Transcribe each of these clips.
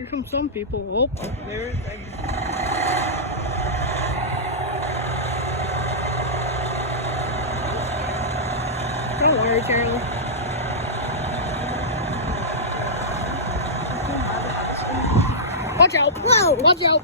Here come some people. Oh, There's don't worry, Charlie. Watch out! Whoa! Watch out!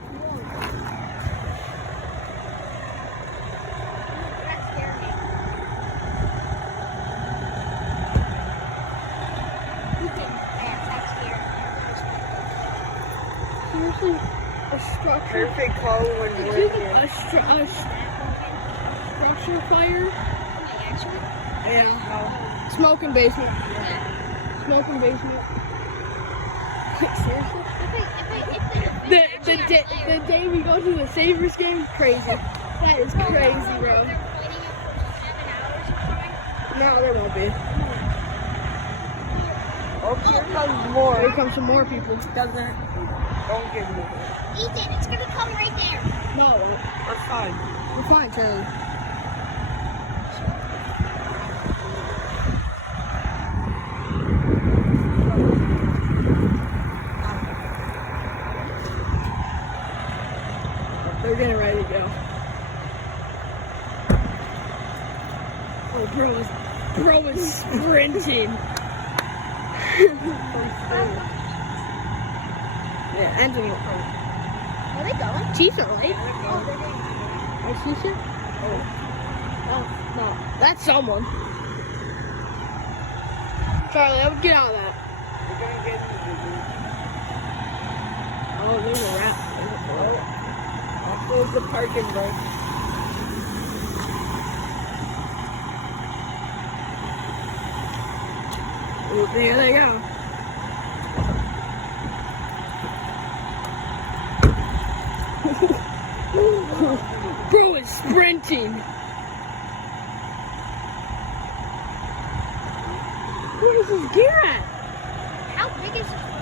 Seriously, a structure. perfect call when Did you working. get a structure fire? Yeah. Smoking basement. Smoking basement. Seriously? The day we go to the Sabres game, crazy. That is crazy, bro. No, there won't be. Oh, here comes more. Here come some more people. Don't give me Ethan, it's gonna come right there. No, it won't. We're fine. We're fine, Charlie. They're getting ready to go. Oh, bro is sprinting. Yeah, Anthony. Where are they going? Chiefs are late. Oh, they're going. Are Chiefs here? Oh, no. That's someone. Charlie, I would get out of that. We're gonna get into Oh, there's a rat. I'll close the parking brake. Ooh, there they go. Bro is sprinting. Where's his gear at? How big is this